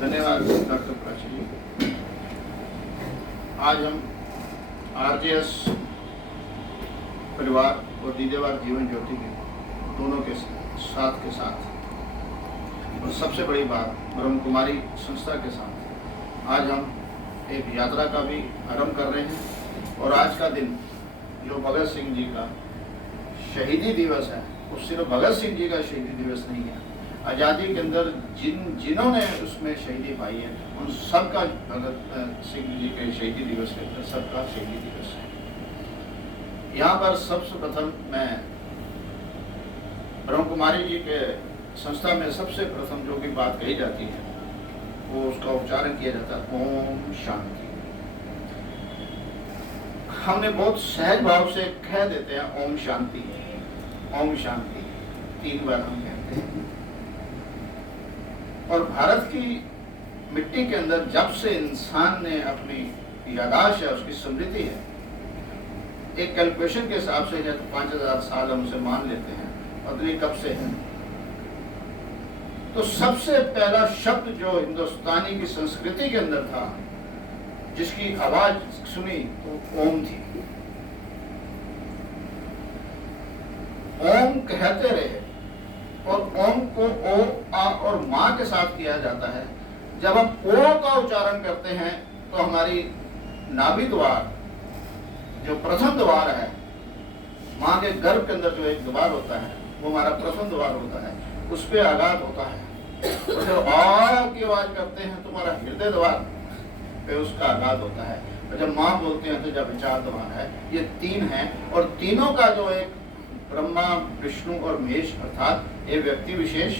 धन्यवाद डॉक्टर प्राची जी। आज हम आरजेएस परिवार और दीदेवार जीवन ज्योति के दोनों के साथ और सबसे बड़ी बात ब्रह्म कुमारी संस्था के साथ आज हम एक यात्रा का भी आरंभ कर रहे हैं। और आज का दिन जो भगत सिंह जी का शहीदी दिवस है, वो सिर्फ भगत सिंह जी का शहीदी दिवस नहीं है, आज़ादी के अंदर जिन्होंने उसमें शहीदी पाई है उन सबका भगत सिंह जी के शहीदी दिवस के अंदर सबका शहीदी दिवस है। यहाँ पर सबसे प्रथम मैं ब्रह्म कुमारी जी के संस्था में सबसे प्रथम जो भी बात कही जाती है वो उसका उच्चारण किया जाता है ओम शांति। हमने बहुत सहज भाव से कह देते हैं ओम शांति, ओम शांति 3 बार हम कहते हैं। और भारत की मिट्टी के अंदर जब से इंसान ने अपनी यादाश्त है, उसकी स्मृति है, एक कैलकुलेशन के हिसाब से है तो 5000 साल हम उसे मान लेते हैं, पता कब से है। तो सबसे पहला शब्द जो हिंदुस्तानी की संस्कृति के अंदर था, जिसकी आवाज सुनी तो ओम थी। ओम कहते रहे और ओम को ओ आ और माँ के साथ किया जाता है। जब हम ओ का उच्चारण करते हैं तो हमारी नाभि द्वार जो प्रथम द्वार है, माँ के गर्भ के अंदर जो एक द्वार होता है वो हमारा प्रथम द्वार होता है, उस पर आघात होता है। और जब आ की आवाज करते हैं तो हमारा हृदय द्वार पे उसका आघात होता है। और जब माँ बोलते हैं तो जब विचार द्वार है। ये 3 हैं और तीनों का जो एक ब्रह्मा विष्णु और महेश अर्थात ये व्यक्ति विशेष,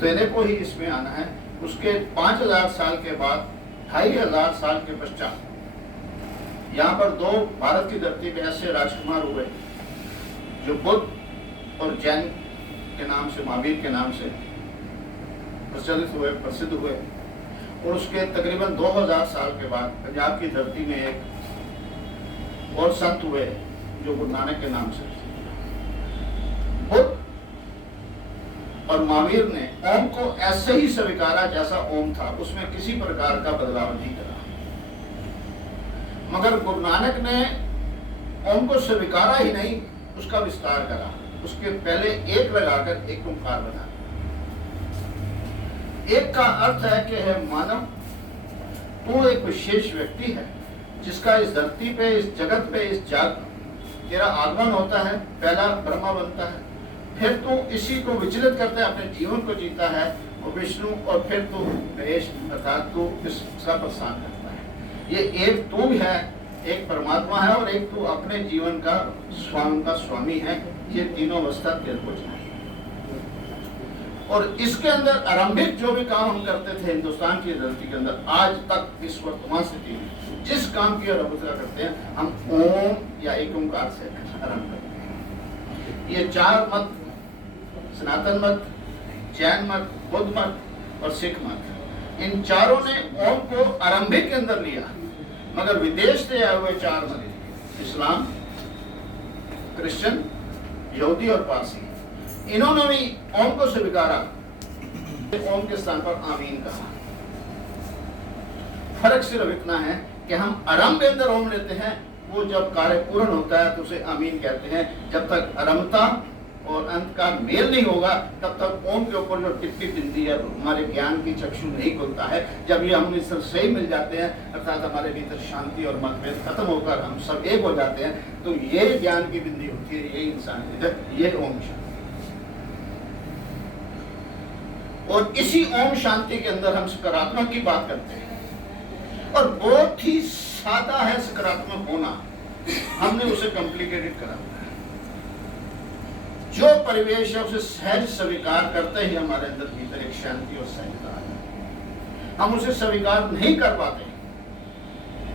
तो इन्हें को ही इसमें आना है। उसके 5000 साल के बाद 2500 साल के पश्चात यहाँ पर 2 भारत की धरती पे ऐसे राजकुमार हुए जो बुद्ध और जैन के नाम से, महावीर के नाम से प्रसिद्ध हुए। और उसके तकरीबन 2000 साल के बाद पंजाब की धरती में एक और संत हुए जो गुरु नानक के नाम से। बुद्ध और महावीर ने ओम को ऐसे ही स्वीकारा जैसा ओम था, उसमें किसी प्रकार का बदलाव नहीं करा। मगर गुरु नानक ने ओम को स्वीकारा ही नहीं, उसका विस्तार करा। उसके पहले एक लगाकर एक ओंकार बना। एक का अर्थ है कि है मानव, तू एक विशेष व्यक्ति है जिसका इस धरती पे, इस जगत पे, इस जग तेरा आगमन होता है, पहला ब्रह्मा बनता है, फिर तू इसी को विचलित करता है, अपने जीवन को जीता है और विष्णु, और फिर तू महेश अर्थात तू इसका प्रस्थान करता है। ये एक तू है, एक परमात्मा है और एक तू अपने जीवन का स्वामी है। ये तीनों अवस्था तेरे को चाहिए। और इसके अंदर आरंभिक जो भी काम हम करते थे हिंदुस्तान की धरती के अंदर, आज तक इस वर्तमान स्थिति में जिस काम की आरंभता करते हैं हम ओम या एक ओंकार से आरंभ करते हैं। ये 4 मत, सनातन मत, जैन मत, बुद्ध मत और सिख मत, इन चारों ने ओम को आरंभिक के अंदर लिया। मगर विदेश से आए हुए 4 मत, इस्लाम, क्रिश्चियन, यहूदी और पारसी, इन्होंने भी ओम को स्वीकारा, ओम के स्थान पर आमीन कहा। फर्क सिर्फ इतना है कि हम आरंभ के अंदर ओम लेते हैं, वो जब कार्य पूर्ण होता है तो उसे आमीन कहते हैं। जब तक आरंभता और अंत का मेल नहीं होगा तब तक ओम के ऊपर जो टिप्पी बिंदी है हमारे ज्ञान की चक्षु नहीं खुलता है। जब ये हम इससे सही मिल जाते हैं अर्थात हमारे भीतर शांति और मतभेद खत्म होकर हम सब एक हो जाते हैं, तो ये ज्ञान की बिंदी होती है, ये इंसान की, ये ओम शांति। और इसी ओम शांति के अंदर हम सकारात्मक की बात करते हैं और बहुत ही सादा है सकारात्मक होना, हमने उसे कॉम्प्लिकेटेड करा। जो परिवेश है उसे सहज स्वीकार करते ही हमारे अंदर भीतर एक शांति और सहजता है। हम उसे स्वीकार नहीं कर पाते,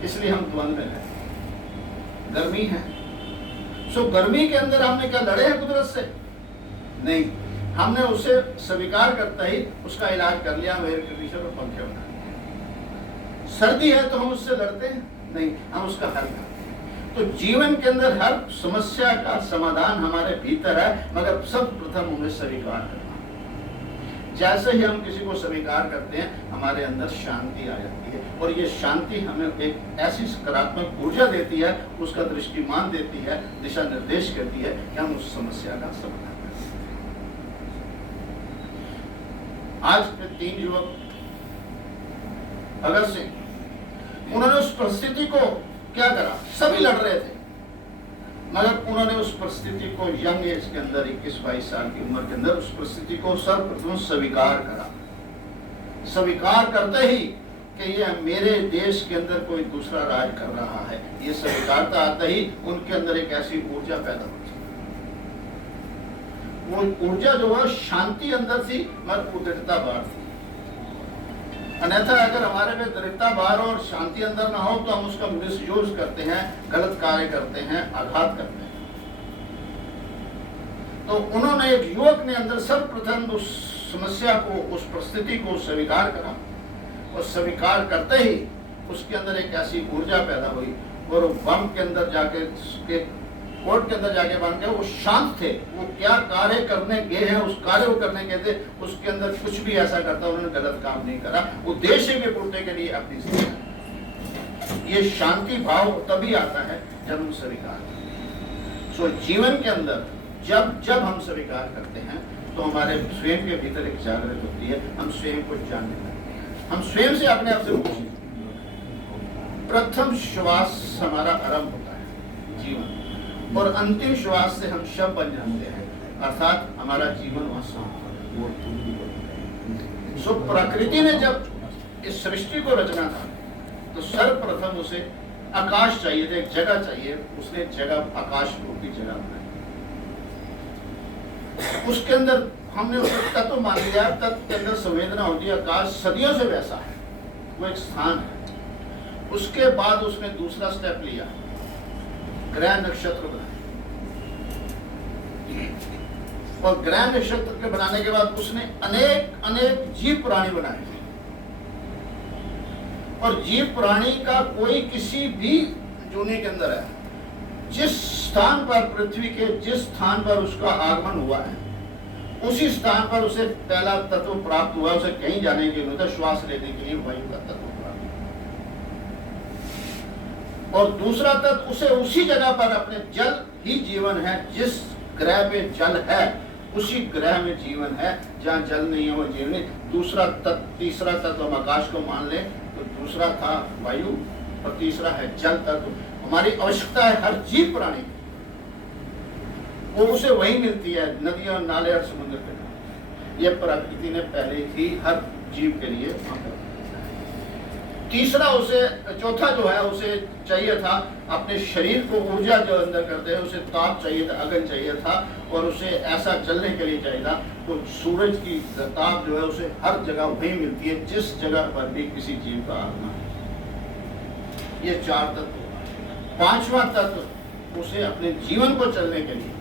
इसलिए हम द्वंद्व में हैं। गर्मी है, सो गर्मी के अंदर हमने क्या लड़े हैं कुदरत से? नहीं, हमने उसे स्वीकार करता ही उसका इलाज कर लिया, एयर कंडीशनर और पंखे बना लिया। सर्दी है तो हम उससे लड़ते हैं? नहीं, हम उसका हल करते हैं। तो जीवन के अंदर हर समस्या का समाधान हमारे भीतर है, मगर सब प्रथम हमें स्वीकार करना। जैसे ही हम किसी को स्वीकार करते हैं हमारे अंदर शांति आ जाती है, और ये शांति हमें एक ऐसी सकारात्मक ऊर्जा देती है, उसका दृष्टिमान देती है, दिशा निर्देश करती है कि हम उस समस्या का समाधान करें। आज के 3 युवक भगत सिंह, उन्होंने उस परिस्थिति को क्या करा, सभी लड़ रहे थे, मगर उन्होंने उस परिस्थिति को यंग एज के अंदर 21-22 साल की उम्र के अंदर उस परिस्थिति को सर्वप्रथम स्वीकार करा। स्वीकार करते ही कि ये मेरे देश के अंदर कोई दूसरा राज कर रहा है, ये स्वीकारता आते ही उनके अंदर एक ऐसी ऊर्जा पैदा होती है। वो ऊर्जा जो है शांति अंदर थी, मगर उद्रिक्तता बाहर थी। अन्यथा अगर हमारे में दृढ़ता बाहर और शांति अंदर ना हो तो हम उसका मिसयूज करते हैं, गलत कार्य करते हैं, आघात करते हैं। तो उन्होंने, एक युवक ने अंदर सर्वप्रथम उस समस्या को, उस परिस्थिति को स्वीकार करा, और स्वीकार करते ही उसके अंदर एक ऐसी ऊर्जा पैदा हुई, और वो बम के अंदर जाके, कोर्ट के अंदर जाके बन गए, वो शांत थे। वो क्या कार्य करने गए हैं, उस कार्य को करने गए थे, उसके अंदर कुछ भी ऐसा करता उन्होंने गलत काम नहीं करा, उद्देश्य के पूर्ति के लिए अपनी जिंदगी। ये शांति भाव तभी आता है जब हम स्वीकार करते हैं। सो जीवन के अंदर जब हम स्वीकार करते हैं तो हमारे स्वयं के भीतर एक जागृत होती है, हम स्वयं को जानने लगते हैं, हम स्वयं से अपने आप से पूछते हैं। प्रथम श्वास हमारा आरंभ होता है जीवन, और अंतिम श्वास से हम शव बन जाते हैं, अर्थात हमारा जीवन वहां समाप्त हो। सो प्रकृति ने जब इस सृष्टि को रचना था तो सर्वप्रथम उसे आकाश चाहिए था, एक जगह चाहिए, उसने जगह आकाश रूपी जगह बनाई। उसके अंदर हमने उसे तत्व मान लिया, तत्व के अंदर संवेदना होती है, आकाश सदियों से वैसा है, वो एक स्थान है। उसके बाद उसने दूसरा स्टेप लिया, ग्रह नक्षत्र बनाए, और ग्रह नक्षत्र के बनाने के बाद उसने अनेक जीव प्राणी बनाए, और जीव प्राणी का कोई किसी भी जूने के अंदर है, जिस स्थान पर, पृथ्वी के जिस स्थान पर उसका आगमन हुआ है, उसी स्थान पर उसे पहला तत्व प्राप्त हुआ। उसे कहीं जाने की जरूरत है, श्वास लेने के लिए वायु का तत्व प्राप्त, और दूसरा तत्व उसे उसी जगह पर, अपने जल ही जीवन है, जिस ग्रह पे जल है उसी ग्रह में जीवन है, जहाँ जल नहीं है वो जीवन नहीं। दूसरा तत्व, तीसरा तत्व हम आकाश को मान ले तो दूसरा था वायु, और तीसरा है जल तत्व। हमारी आवश्यकता है हर जीव प्राणी, वो उसे वही मिलती है, नदियां, नाले और समुद्र के। ये प्रकृति ने पहले ही हर जीव के लिए। तीसरा उसे, चौथा जो है, उसे चाहिए था अपने शरीर को, ऊर्जा जो अंदर करते हैं, उसे ताप चाहिए था, अग्नि चाहिए था, और उसे ऐसा चलने के लिए चाहिए था। तो सूरज की ताप जो है उसे हर जगह वही मिलती है, जिस जगह पर भी किसी जीव का आगमन। ये 4 तत्व। 5वां तत्व उसे अपने जीवन को चलने के लिए,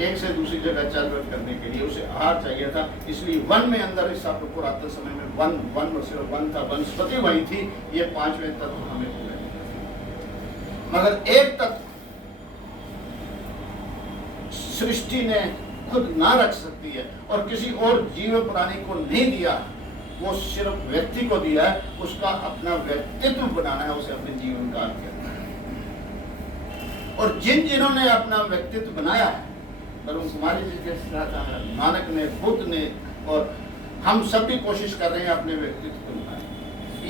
एक से दूसरी जगह चल करने के लिए उसे आहार चाहिए था। इसलिए वन में अंदर इस पुरातन समय में वन था, वनस्पति वही थी। ये 5वें तत्व हमें हो गए, मगर एक तत्व सृष्टि ने खुद ना रख सकती है और किसी और जीव प्राणी को नहीं दिया, वो सिर्फ व्यक्ति को दिया है। उसका अपना व्यक्तित्व बनाना है, उसे अपने जीवन काल के अंदर। और जिन्होंने अपना व्यक्तित्व बनाया है, ब्रह्म कुमारी जी के साथ नानक ने, बुद्ध ने, और हम सब भी कोशिश कर रहे हैं अपने व्यक्तित्व को बनाए।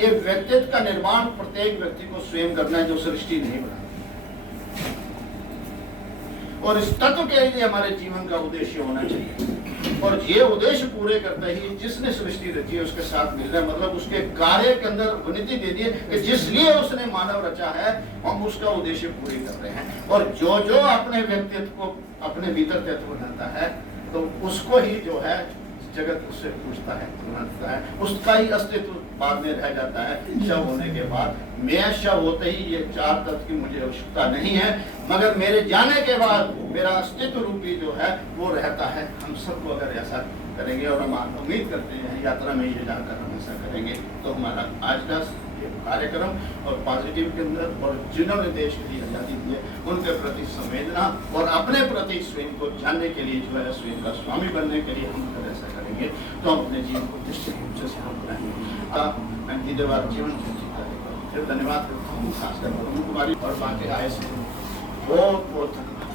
ये व्यक्तित्व का निर्माण प्रत्येक व्यक्ति को स्वयं करना है, जो सृष्टि नहीं बना। और इस तत्व के लिए हमारे जीवन का उद्देश्य होना चाहिए, और ये उद्देश्य पूरे करते ही जिसने सृष्टि रची है उसके साथ मिल रहा है। मतलब उसके कार्य के अंदर वृत्ति दे दी है कि जिस लिए उसने मानव रचा है हम उसका उद्देश्य पूरे कर रहे हैं। और जो जो अपने व्यक्तित्व को अपने भीतर तत्व बनाता है तो उसको ही जो है जगत उससे पूछता है, बनाता है, उसका ही अस्तित्व बाद में रह जाता है शव होने के बाद। मैं शव होते ही ये 4 तत्व की मुझे आवश्यकता नहीं है। मगर मेरे जाने के बाद मेरा अस्तित्व रूपी जो है वो रहता है। हम सबको अगर ऐसा करेंगे और हम उम्मीद करते हैं यात्रा में ये जाकर हम ऐसा करेंगे तो हमारा आज का कार्यक्रम और पॉजिटिव के अंदर और जिन्होंने देश के लिए आज़ादी दी है उनके प्रति संवेदना और अपने प्रति स्वयं को जानने के लिए जो है स्वयं का स्वामी बनने के लिए हम अगर ऐसा करेंगे तो हम अपने जीवन को निश्चित रूप से सफल बनाएंगे। मैं धीरे बार जीवन फिर धन्यवाद करता हूँ, खासकर ब्रह्म कुमारी और बाकी आए से बहुत बहुत धन्यवाद।